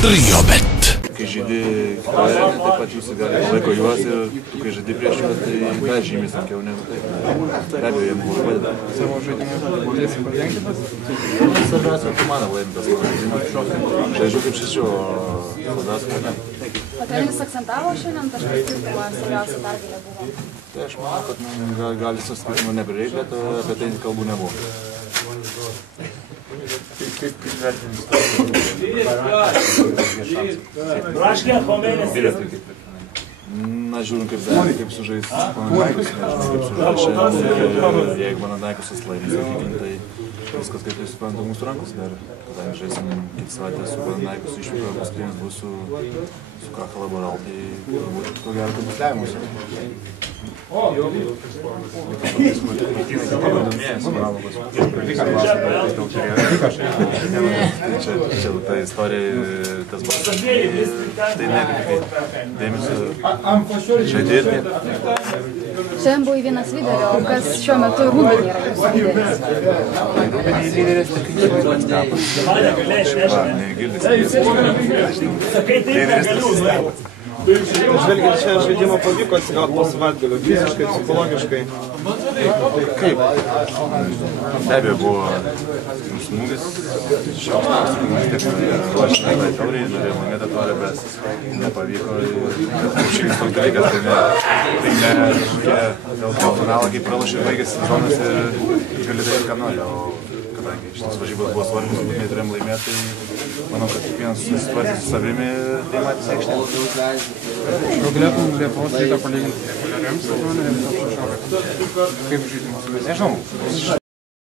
Triobet. Kai žaidži kitoje arenoje, taip pat jūs laiko juos ir kai žaidži prieš juos, tai dar žymiai sunkiau negu taip. Be abejo, jiems labai padeda. Savo žaidimą esi patenkintas? Svarbiausia, komanda laimi tas žaidimas. Žaidžiu kaip šešiu, o svarbiausia ne. O treneris akcentavo šiandien taškų skirtumą, svarbiausia pergalė buvo? Tai aš manau, kad gali susitikimų nebereik, bet apie tai kalbų nebuvo. Kaip vertinimas? Na, žiūrim kaip sužais Panathinaikos, nežinau kaip sužais šiandien. Jeigu Panathinaikosas laimės, tai viskas, kaip tai supranta, mūsų rankos dar. Kadangi žaisim kitą savaitę su Panathinaikos išvyko, paskutinis bus su Kracha Laboral, tai ko gero tai bus lemiamas. Čia ta istorija, tas balsas, tai nekreipiai dėmesio žaidėjai. Šiandien buvo vienas lyderio, o kas šiuo metu Rūbinė yra jūsų lyderis? Rūbinė lyderis, tai kaip Rūbinės tapas. Negirdis, lyderis tas tapas. Žvelgiant šią žaidimą pavyko atsigauti po savaitgalio, fiziškai, psichologiškai? Kaip? Be abejo buvo smūgis, šaustas, tiek ruošinai tai tauriai, norėjau laimėti taurę, bet nepavyko. Šiais toks dalykas, tai ne dėl finalą, kaip pralašė baigėsi sezonas ir gali daryti, ką nori. Kadangi šitas varžybos buvo svarbus, būtinai turėjom laimėti, tai manau, kad kiekvienas susitvarkyti su savimi, tai matys aikštė. Gal galėtum Lietuvos Rytą palyginti populiariam sezonui ir top 16? Kaip žaidimas? Nežinau.